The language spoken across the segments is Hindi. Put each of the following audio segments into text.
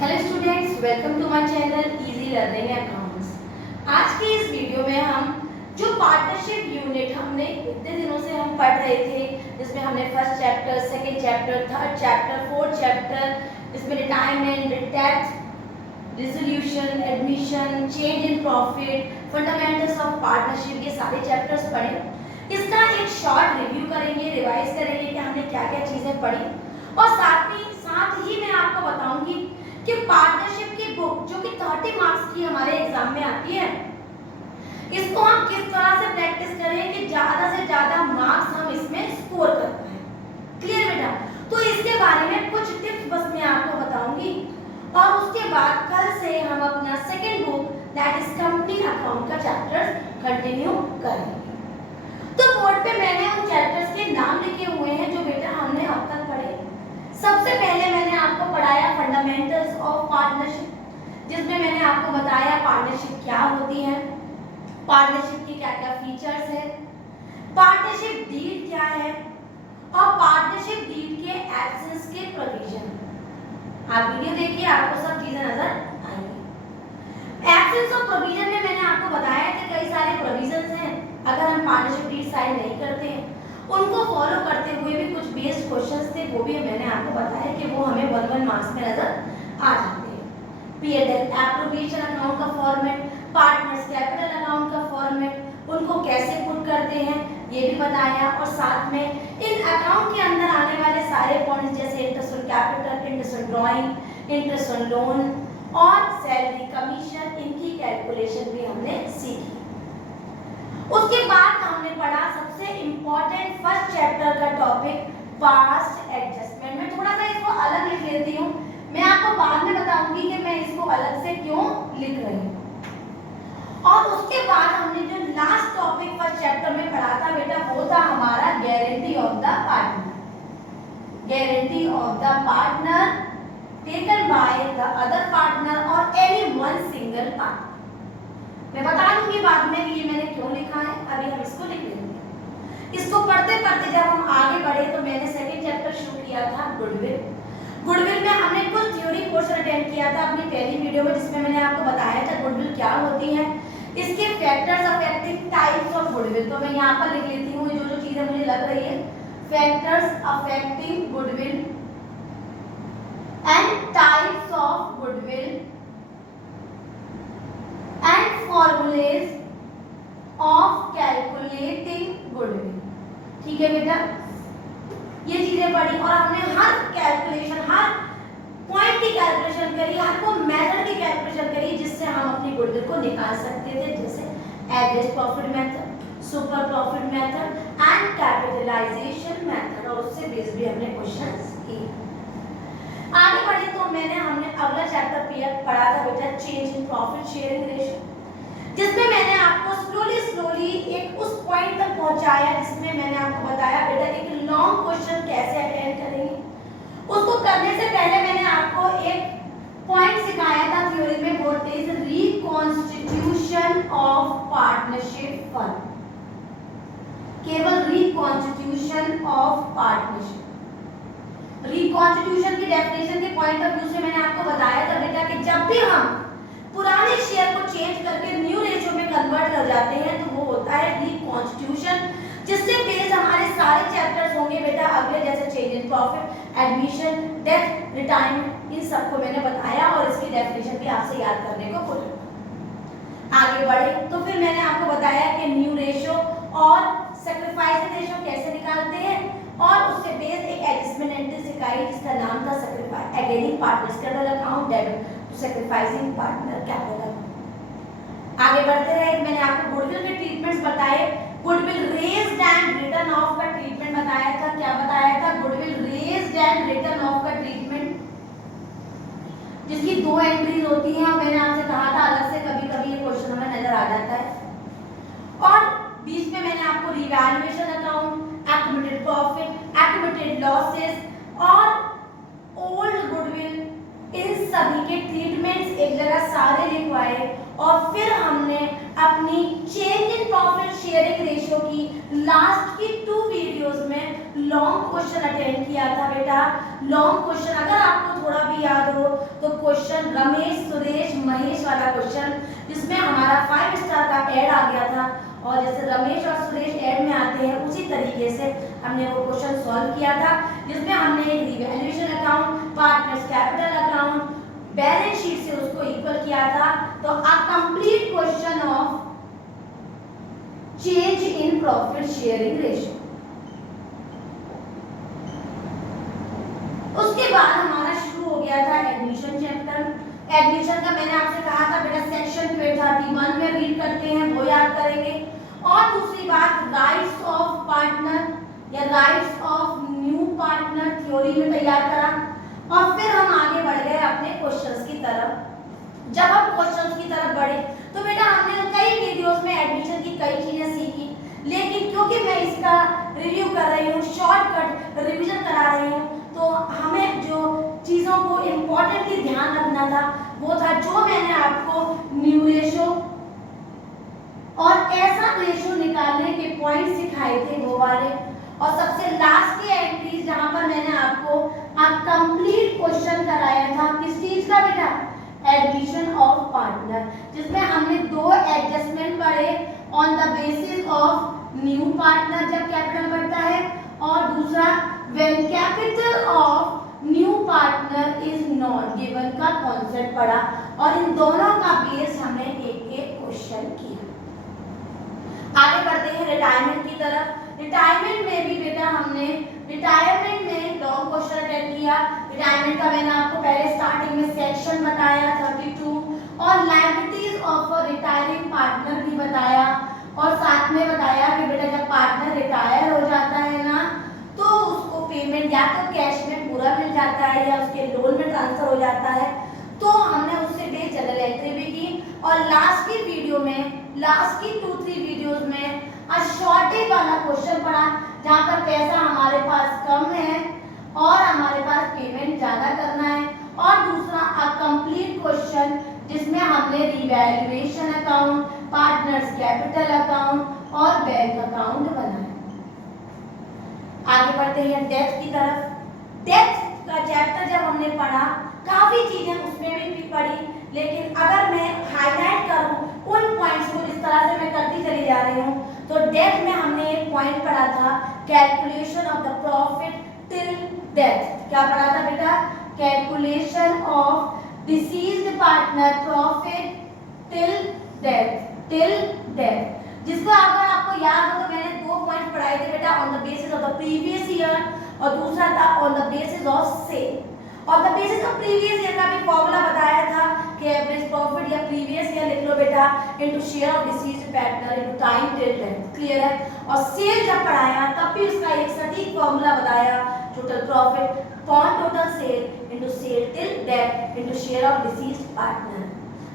Hello students, welcome to my channel easy learning accounts. आज की इस वीडियो में हम जो पार्टनरशिप यूनिट हमने इतने दिनों से हम पढ़ रहे थे, जिसमें हमने first chapter, second chapter, third chapter, fourth chapter, इसमें retirement, tax, resolution, admission, change in profit, fundamentals of partnership, ये सारे चैप्टर्स पढ़े। इसका एक शॉर्ट रिव्यू करेंगे, रिवाइज करेंगे कि हमने क्या-क्या चीजें पढ़ी, और साथ ही मैं आपको बताऊंगी कि पार्टनरशिप की बुक जो कि 30 मार्क्स की हमारे एग्जाम में आती है, इसको हम किस तरह से प्रैक्टिस करें कि ज्यादा से ज्यादा मार्क्स हम इसमें स्कोर कर पाए। क्लियर बेटा? तो इसके बारे में कुछ टिप्स बस मैं आपको बताऊंगी, और उसके बाद कल से हम अपना second book that is company account का चैप्टर कंटिन्यू करेंगे। तो बोर्ड पे मैंने उन चैप्टर्स के नाम लिखे हुए हैं जो बेटा हमने अब तक पढ़े। सबसे पहले मैंने आपको पढ़ाया फंडामेंटल्स ऑफ पार्टनरशिप, जिसमें मैंने आपको बताया पार्टनरशिप क्या होती है, पार्टनरशिप के क्या-क्या फीचर्स है, पार्टनरशिप डीड क्या है, और पार्टनरशिप डीड के एब्सेंस के प्रोविजन। आप वीडियो देखिए, आपको सब चीजें नजर आएंगी। एब्सेंस ऑफ प्रोविजन में मैंने आपको बताया कि कई सारे प्रोविजंस हैं, अगर हम पार्टनरशिप डीड साइन नहीं करते हैं, उनको फॉलो करते हुए भी कुछ बेस्ड क्वेश्चंस थे, वो भी मैंने आपको बताया कि वो हमें 1-1 मार्क्स में नजर आ जाते हैं। पी&एल एप्रोप्रिएशन अकाउंट का फॉर्मेट, पार्टनर्स कैपिटल अकाउंट का फॉर्मेट, उनको कैसे पुट करते हैं ये भी बताया, और साथ में इन अकाउंट के अंदर आने वाले सारे पॉइंट्स जैसे interest on capital, interest on drawing, interest on loan और सैलरी कमीशन, इनकी कैलकुलेशन भी हमने सीखी। उसके बाद हमने पढ़ा सबसे इंपॉर्टेंट फर्स्ट चैप्टर का टॉपिक पास्ट एडजस्टमेंट। मैं थोड़ा सा इसको अलग लिख लेती हूँ, मैं आपको बाद में बताऊंगी कि मैं इसको अलग से क्यों लिख रही हूँ। और उसके बाद हमने जो लास्ट टॉपिक फर्स्ट चैप्टर में पढ़ा था बेटा, वो था हमारा guarantee of the partner. Guarantee of the partner taken by the other partner और एनी वन सिंगल पार्टनर। मैं बता दूंगी बाद में कि ये मैंने क्यों लिखा है, अभी हम इसको लिख लेंगे। इसको पढ़ते पढ़ते जब हम आगे बढ़े तो मैंने सेकंड चैप्टर शुरू किया था गुडविल। गुडविल में हमने कुछ थ्योरी पोर्शन अटेंड किया था अपनी पहली वीडियो में, जिसमें मैंने आपको बताया था गुडविल क्या होती है, इसके factors affecting types of goodwill. तो मैं यहाँ पर लिख लेती हूँ जो जो चीजें मुझे लग रही है, factors affecting goodwill and types of goodwill and formulas of calculating goodwill। ठीक है बेटा, ये चीजें पढ़ी, और हमने हर कैलकुलेशन, हर पॉइंट की कैलकुलेशन करी, हर को मेथड की कैलकुलेशन करी जिससे हम अपनी गुडविल को निकाल सकते थे, जैसे average profit method, super profit method and capitalization method, और उससे बेस्ड भी हमने क्वेश्चंस किए। आगे बढ़े तो हमने अगला चैप्टर पढ़ा था बेटा change in profit sharing ratio, जिसमें मैंने आपको स्लोली एक उस पॉइंट तक पहुंचाया जिसमें मैंने आपको बताया बेटा एक लॉन्ग क्वेश्चन कैसे अटेंड करेंगे। उसको करने से पहले मैंने आपको एक पॉइंट सिखाया था थ्योरी में, what is reconstitution of partnership fund. केवल रिकॉन्स्टिट्यूशन ऑफ पार्टनरशिप, रिकॉन्स्टिट्यूशन की डेफिनेशन के पॉइंट ऑफ व्यू से मैंने आपको बताया था बेटा कि जब भी हम पुराने शेयर को चेंज करके न्यू रेशियो में कन्वर्ट कर जाते हैं तो वो होता है रिकॉन्स्टिट्यूशन, जिससे बेस्ड हमारे सारे चैप्टर्स होंगे बेटा अगले, जैसे change in profit, admission, death, retirement, इन सबको मैंने बताया और इसकी डेफिनेशन भी आपसे याद करने को बोला। आगे बढ़े तो फिर मैंने आपको बताया कि न्यू रेशियो और सैक्रिफाइस रेशियो कैसे निकालते हैं, और उससे बेस्ड एक एडजस्टमेंट एंट्री सिखाई जिसका नाम था sacrifice gaining partners capital account debit to sacrificing partner capital. आगे बढ़ते रहे, मैंने आपको गुडविल के ट्रीटमेंट्स बताए, goodwill raised and return of का ट्रीटमेंट बताया था। क्या बताया था? Goodwill raised and return of का ट्रीटमेंट, जिसकी 2 एंट्रीज होती हैं, और मैंने आपसे कहा था अलग से कभी-कभी ये क्वेश्चन हमें नजर आ जाता है। और बीच में मैंने आपको revaluation account, accumulated profit, accumulated losses और old goodwill, इन सभी के ट्रीटमेंट्स एक जगह सारे लिखवाए, और फिर हमने अपनी change in profit sharing ratio की लास्ट की 2 वीडियोस में लॉन्ग क्वेश्चन अटेंड किया था बेटा। लॉन्ग क्वेश्चन अगर आपको थोड़ा भी याद हो तो क्वेश्चन रमेश सुरेश महेश वाला क्वेश्चन जिसमें हमारा 5 स्टार का ऐड आ गया था, और जैसे रमेश और सुरेश ऐड में आते हैं उसी तरीके से हमने वो क्वेश्चन सॉल्व किया था, जिसमें हमने एक revaluation account, partners capital account, balance sheet से उसको इक्वल किया था। तो अ complete question of change in profit sharing ratio. उसके बाद हमारा शुरू हो गया था एडमिशन चैप्टर। एडमिशन का मैंने आपसे कहा था बेटा सेक्शन 231 में रीड करते हैं, वो याद करेंगे। और दूसरी बात राइट्स ऑफ पार्टनर या rights of new partner theory में तैयार करा, और फिर हम आगे बढ़ गए अपने क्वेश्चंस की तरफ। जब हम क्वेश्चंस की तरफ बढ़े तो बेटा हमने कई वीडियोस में एडमिशन की कई चीजें सीखी, लेकिन क्योंकि मैं इसका रिव्यू कर रही हूँ, शॉर्टकट रिवीजन करा रही हूँ, तो हमें जो चीज़ों को इम्पोर्टेंटली ध्यान रखना था वो था जो मैंने आपको न्यू रेशो और ऐसा रेशो निकालने के पॉइंट सिखाए थे वो वाले, और सबसे लास्ट की एंट्रीज जहां पर मैंने आपको कंप्लीट क्वेश्चन कराया था किस चीज का बेटा, एडमिशन ऑफ पार्टनर, जिसमें हमने दो एडजस्टमेंट पढ़े on the basis of new partner जब कैपिटल बढ़ता है, और दूसरा when capital of new partner is not given का कॉन्सेप्ट पढ़ा, और इन दोनों का बेस हमने एक एक क्वेश्चन किया। आगे बढ़ते हैं रिटायरमेंट की तरफ। रिटायरमेंट में भी बेटा हमने रिटायरमेंट में लॉन्ग क्वेश्चन अटेंड किया। रिटायरमेंट का मैंने आपको पहले स्टार्टिंग में सेक्शन बताया 32, और liabilities of a retiring partner भी बताया, और साथ में बताया कि बेटा जब पार्टनर रिटायर हो जाता है ना तो उसको पेमेंट या तो कैश में पूरा मिल जाता है या उसके लोन में ट्रांसफर हो जाता है, तो हमने उससे बेस्ड जनरल एंट्री भी की। और लास्ट की वीडियो में, लास्ट की 2-3 वीडियोस में शॉर्टेज वाला क्वेश्चन पढ़ा, जहाँ पर पैसा हमारे पास कम है और हमारे पास पेमेंट ज़्यादा करना है, और दूसरा अ कंप्लीट क्वेश्चन जिसमें हमने revaluation account, partners capital account और बैंक अकाउंट बनाया। आगे बढ़ते हैं डेथ की तरफ। डेथ का चैप्टर जब हमने पढ़ा काफी चीजें उसमें भी पढ़ी, लेकिन अगर मैं हाईलाइट करूं उन पॉइंट्स को जिस तरह से मैं करती चली जा रही हूं, तो डेथ में हमने एक पॉइंट पढ़ा था calculation of the profit till death. क्या पढ़ा था बेटा, calculation of deceased partner profit till death, जिसको अगर आपको याद हो तो मैंने 2 पॉइंट पढ़ाए थे बेटा, on the basis of the previous year, और दूसरा था on the basis of sale. और the basis of previous year का भी फॉर्मूला बताया था कि एवरेज प्रॉफिट या प्रीवियस ईयर लिख लो बेटा into share of deceased partner into time till death, clear है। और सेल जब पढ़ाया तब भी उसका एक सटीक फॉर्मूला बताया, total profit upon total sale into sale till death into share of deceased partner.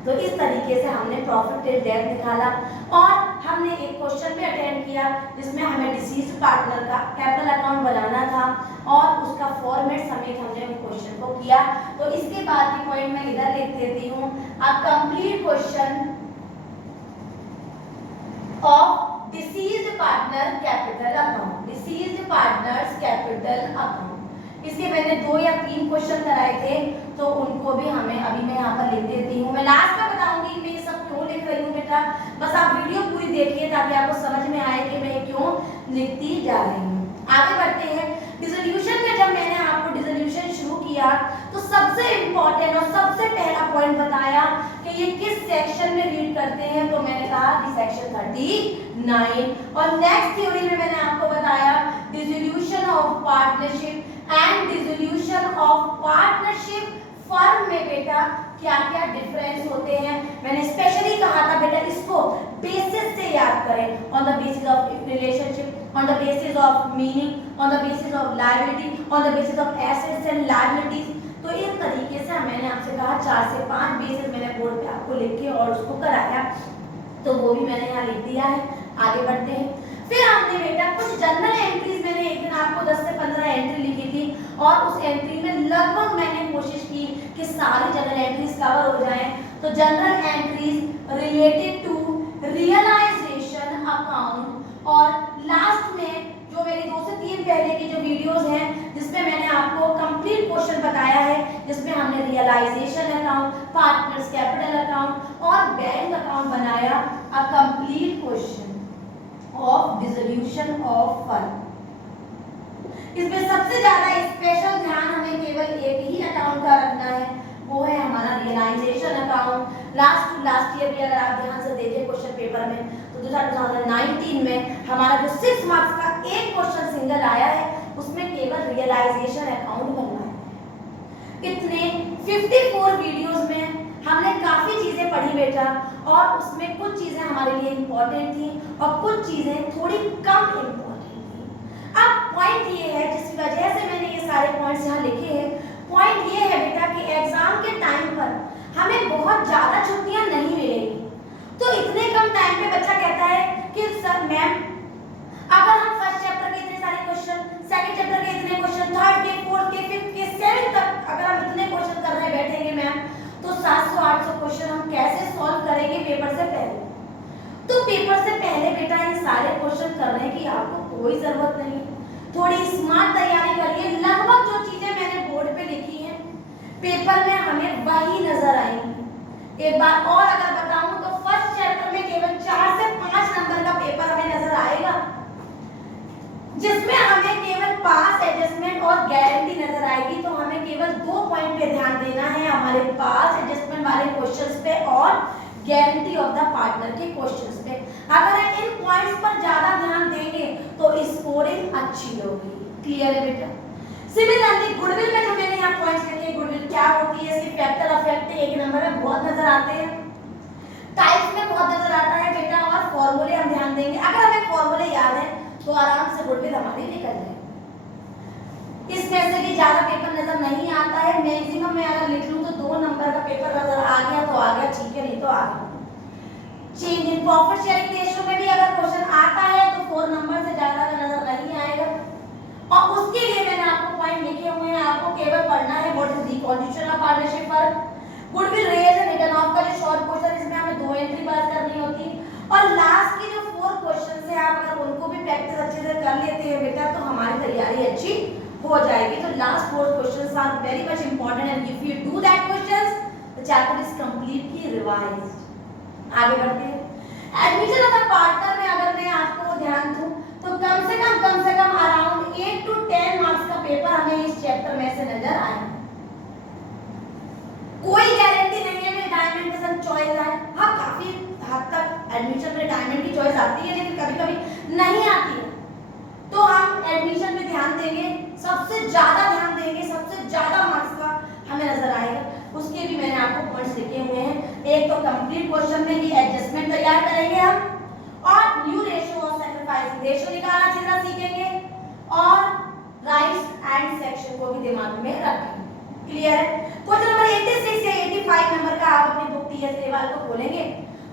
तो इस तरीके से हमने प्रॉफिट टिल डेथ निकाला, और हमने एक क्वेश्चन भी अटेंड किया जिसमें हमें डिसीज्ड पार्टनर का कैपिटल अकाउंट बनाना था, और उसका फॉर्मेट समेत हमने उस क्वेश्चन को किया। तो इसके बाद की पॉइंट मैं इधर लिख देती हूँ, अ complete question of deceased partner capital account, deceased partners capital account. इसके मैंने 2 या 3 क्वेश्चन कराए थे, तो उनको भी हमें अभी मैं यहाँ पर लिख देती हूँ। मैं लास्ट में बताऊंगी मैं ये सब क्यों लिख रही हूँ बेटा, बस आप वीडियो पूरी देखिए ताकि आपको समझ में आए कि मैं क्यों लिखती जा रही हूँ। आगे बढ़ते हैं डिसोल्यूशन में। जब मैंने आपको डिसोल्यूशन शुरू किया तो सबसे इम्पोर्टेंट और सबसे पहला पॉइंट बताया कि ये किस सेक्शन में रीड करते हैं, तो मैंने कहा कि सेक्शन 39। और नेक्स्ट थ्योरी में मैंने आपको बताया dissolution of partnership and dissolution of partnership firm में बेटा क्या क्या डिफरेंस होते हैं। मैंने स्पेशली कहा था बेटा इसको बेसिस से याद करें, on the basis of relationship, on the basis of meaning, on the basis of liability, on the basis of assets and liabilities। तो इस तरीके से मैंने आपसे कहा 4 से 5 बेसिस मैंने बोर्ड पे आपको लिख के और उसको कराया, तो वो भी मैंने यहाँ लिख दिया है। आगे बढ़ते हैं। फिर हमने बेटा कुछ जनरल एंट्रीज, मैंने एक दिन आपको 10 से 15 एंट्री लिखी थी, और उस एंट्री में लगभग मैंने कोशिश की कि सारी जनरल एंट्रीज कवर हो जाएं। तो journal entries related to realization account, और लास्ट में जो मेरी 2 से 3 पहले की जो वीडियोस हैं जिसमें मैंने आपको कंप्लीट क्वेश्चन बताया है, जिसमें हमने realization account, partners capital account और बैंक अकाउंट बनाया a complete question of dissolution of fund. इसमें सबसे ज्यादा स्पेशल ध्यान हमें केवल एक ही अकाउंट का रखना है, वो है हमारा रियलाइजेशन अकाउंट। लास्ट ईयर भी अगर आप ध्यान से देखें क्वेश्चन पेपर में तो 2019 में हमारा जो 6 मार्क्स का एक क्वेश्चन सिंगल आया है उसमें केवल रियलाइजेशन अकाउंट बनवाया है। इतने 54 वीडियोस में हमने काफी चीजें पढ़ी बेटा, और उसमें कुछ चीजें हमारे लिए इंपॉर्टेंट थी और कुछ चीजें थोड़ी कम इंपॉर्टेंट थी। अब पॉइंट ये है, जिस वजह से मैंने ये सारे पॉइंट्स यहाँ लिखे हैं, पॉइंट ये है बेटा कि एग्जाम के टाइम पर हमें बहुत ज्यादा छुट्टियां नहीं मिलेगी। तो इतने कम टाइम पे बच्चा कहता है कि सर मैम अगर हम फर्स्ट चैप्टर के इतने सारे क्वेश्चन, सेकंड चैप्टर के इतने क्वेश्चन, थर्ड के, फोर्थ के, फिफ्थ के, सेवेंथ तक अगर हम इतने क्वेश्चन कर रहे बैठेंगे मैम तो 700-800 क्वेश्चन हम कैसे सॉल्व करेंगे पेपर से पहले। तो पेपर से पहले बेटा ये सारे क्वेश्चन करने की आपको कोई जरूरत नहीं। थोड़ी स्मार्ट तैयारी करिए। लगभग जो चीजें मैंने बोर्ड पे लिखी हैं पेपर में हमें वही नजर आएंगी। एक बार और अगर बताऊं तो फर्स्ट चैप्टर में केवल 4 से 5 नंबर का पेपर हमें नजर आएगा, जिसमें हमें केवल पास, एडजस्टमेंट और गारंटी नजर आएगी। तो हमें केवल 2 पॉइंट पे ध्यान देना है, हमारे पास, एडजस्टमेंट वाले क्वेश्चंस पे और गारंटी ऑफ द पार्टनर के क्वेश्चंस पे। अगर हम इन पॉइंट्स पर ज्यादा ध्यान देंगे तो स्कोरिंग अच्छी होगी। क्लियर है बेटा? सिमिलरली गुडविल में जो मैंने यहाँ पॉइंट्स लिखे, गुडविल क्या होती है, इसके फैक्टर अफेक्ट एक नंबर में बहुत नजर आते हैं, टाइप्स में बहुत नजर आता है बेटा, और फॉर्मूले हम ध्यान देंगे। अगर हमें फॉर्मूले याद है तो आराम से गुडविल हमारी निकल जाए। इसमें से भी ज्यादा पेपर नजर नहीं आता है। मैक्सिमम में अगर लिख लूं तो 2 नंबर का पेपर नजर आ गया तो आ गया, ठीक है, नहीं तो आ गया। Change in profit sharing ratio में भी अगर क्वेश्चन आता है तो 4 नंबर से ज्यादा का नजर नहीं आएगा। और उसके लिए मैंने आपको पॉइंट लिखे हुए हैं, आपको केवल पढ़ना है what is the constitution of partnership firm, goodwill raise and return of का जो शॉर्ट क्वेश्चन, इसमें हमें 2 एंट्री पास करनी होती है। और लास्ट की जो 4 क्वेश्चंस है आप अगर उनको भी प्रैक्टिस अच्छे से कर लेते हैं बेटा तो हमारी तैयारी अच्छी हो जाएगी। तो last 4 questions are very much important and if you do that questions the chapter is completely revised. आगे बढ़ते हैं। एडमिशन ऑफ द पार्टनर में अगर मैं आपको ध्यान दूं तो कम से कम अराउंड 8 to 10 मार्क्स का पेपर हमें इस चैप्टर में से नजर आए। कोई गारंटी नहीं है कि रिटायरमेंट के साथ चॉइस आए। हाँ, काफी हद तक एडमिशन में रिटायरमेंट की चॉइस आती है, लेकिन कभी-कभी नहीं आती है। तो हम एडमिशन पे ध्यान देंगे, सबसे ज्यादा ध्यान देंगे, सबसे ज्यादा मार्क्स का हमें नजर आएगा। उसके भी मैंने आपको पॉइंट्स लिखे हुए हैं। एक तो कंप्लीट क्वेश्चन में ही एडजस्टमेंट तैयार करेंगे हम, और न्यू रेशियो और सैक्रिफाइस रेशियो निकालना सीधा सीखेंगे, और राइट्स एंड सेक्शन को भी दिमाग में रखेंगे। क्लियर है? क्वेश्चन नंबर 86 या 85 नंबर का आप अपनी बुक टीएस लेवल को खोलेंगे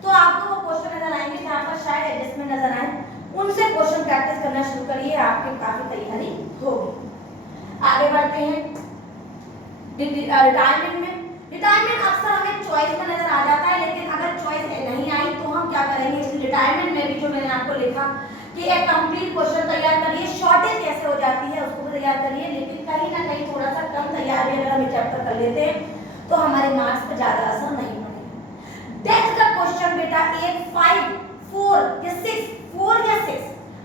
तो आपको वो क्वेश्चन नजर आएंगे जहां पर शायद एडजस्टमेंट नजर आए, उनसे क्वेश्चन प्रैक्टिस करना शुरू करिए, आपकी काफी तैयारी होगी। आगे बढ़ते हैं। रिटायरमेंट में, रिटायरमेंट अक्सर हमें चॉइस में नजर आ जाता है, लेकिन अगर चॉइस नहीं आई तो हम क्या करेंगे, इसलिए रिटायरमेंट में भी जो मैंने आपको लिखा कि एक कंप्लीट क्वेश्चन तैयार करिए, शॉर्टेज कैसे हो जाती है उसको भी तैयार करिए, लेकिन कहीं ना कहीं थोड़ा सा कम तैयार भी अगर हम चैप्टर कर लेते हैं तो हमारे मार्क्स पर ज्यादा असर नहीं पड़ेगा। डेथ का क्वेश्चन बेटा 8, 5, 4 या 6, 4 या 6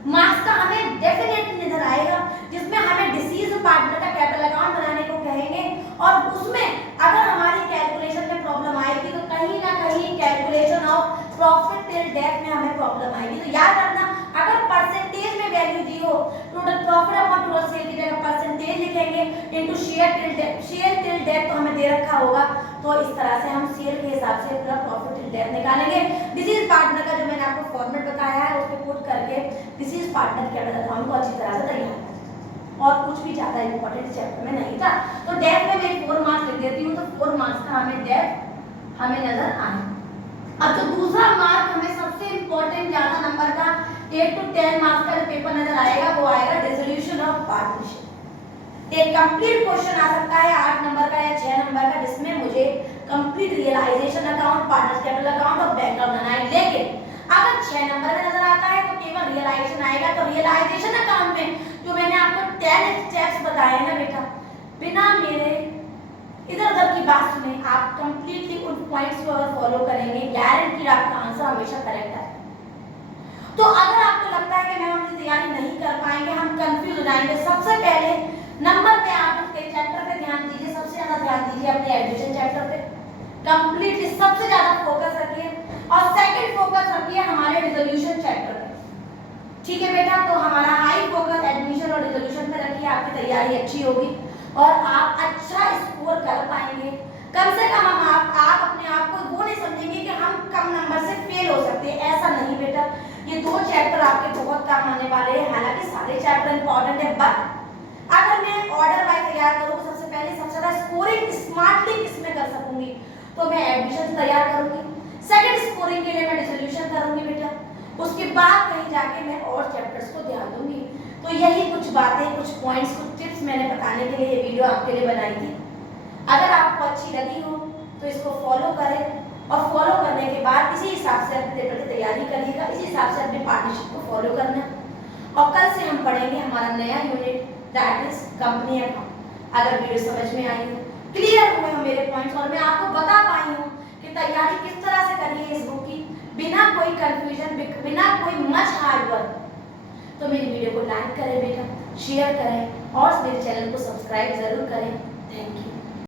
मार्क्स का हमें डेफिनेटली नजर आएगा, जिसमें हमें डिसीज पार्टनर का कैपिटल अकाउंट बनाने को कहेंगे, और उसमें अगर हमारी कैलकुलेशन में प्रॉब्लम आएगी तो कहीं ना कहीं calculation of profit till death में हमें प्रॉब्लम आएगी। तो याद रखना, अगर परसेंटेज में वैल्यू दी हो, total profit upon total cell की जगह परसेंटेज लिखेंगे into share till death. Share till death तो हमें दे रखा होगा, तो इस तरह से हम सेल के हिसाब से पूरा प्रॉफिट टिल डेथ निकालेंगे। डिसीज पार्टनर का जो मैंने आपको फॉर्मेट बताया है उसको पुट करके डिसीज पार्टनर कैपिटल अकाउंट को अच्छी तरह से तैयार करें, और कुछ भी ज्यादा इंपॉर्टेंट चैप्टर में नहीं था। तो डेथ में मैं 4 मार्क्स लिख देती हूँ, तो 4 मार्क्स का हमें डेथ हमें नजर आए। अब जो दूसरा मार्क हमें सबसे इंपॉर्टेंट ज्यादा नंबर का 8 to 10 मार्क्स का जो पेपर नजर आएगा वो आएगा डिसोल्यूशन ऑफ पार्टनरशिप। एक कंप्लीट क्वेश्चन आ सकता है 8 नंबर का या 6 नंबर का, जिसमें मुझे complete realization account, partners capital account और बैंक अकाउंट बनाना है। लेकिन अगर 6 नंबर में नजर आता है तो केवल रियलाइजेशन आएगा। तो रियलाइजेशन अकाउंट में जो मैंने आपको 10 स्टेप्स बताए हैं ना बेटा, बिना मेरे इधर उधर की बात सुने, आप कंप्लीटली उन पॉइंट्स को अगर फॉलो करेंगे, गारंटी आपका आंसर हमेशा करेक्ट है। तो अगर आपको लगता है कि मैम हम तैयारी नहीं कर पाएंगे, हम कंफ्यूज हो जाएंगे, सबसे पहले नंबर पे आप इसके चैप्टर पे ध्यान दीजिए, सबसे ज्यादा ध्यान दीजिए अपने एडमिशन चैप्टर पे, कंप्लीटली सबसे ज्यादा फोकस रखिए। और सेकंड फोकस रखिए हमारे रिजोल्यूशन चैप्टर पे, ठीक है बेटा। तो हमारा हाई फोकस एडमिशन और रिजोल्यूशन पे रखिए, आपकी तैयारी अच्छी होगी और आप अच्छा स्कोर कर पाएंगे। कम से कम हम आप अपने आप को वो नहीं समझेंगे कि हम कम नंबर से फेल हो सकते हैं, ऐसा नहीं बेटा। ये दो चैप्टर आपके बहुत काम आने वाले हैं, हालांकि सारे चैप्टर इंपॉर्टेंट है, बट अगर मैं ऑर्डर वाइज तैयार करूँ, सबसे पहले सबसे ज्यादा स्कोरिंग स्मार्टली किसमें कर सकूंगी, तो मैं एडमिशन तैयार करूंगी। सेकंड स्कोरिंग के लिए मैं रिजोल्यूशन करूंगी बेटा, उसके बाद कहीं जाके मैं और चैप्टर्स को ध्यान दूंगी। तो यही कुछ बातें, कुछ पॉइंट्स, कुछ टिप्स मैंने बताने के लिए ये वीडियो आपके लिए बनाई थी। अगर आपको अच्छी लगी हो तो इसको फॉलो करें, और फॉलो करने के बाद इसी हिसाब से अपने पेपर की तैयारी करिएगा, इसी हिसाब से अपने पार्टनरशिप को फॉलो करना। और कल से हम पढ़ेंगे हमारा नया unit, that is company account. अगर वीडियो समझ में आई हो, क्लियर हुए हो मेरे पॉइंट्स, और मैं आपको बता पाई हूँ कि तैयारी किस तरह से करनी है इस बुक की, बिना कोई कंफ्यूजन, बिना कोई मच हार्ड वर्क, तो मेरी वीडियो को लाइक करें बेटा, शेयर करें और मेरे चैनल को सब्सक्राइब जरूर करें। Thank you.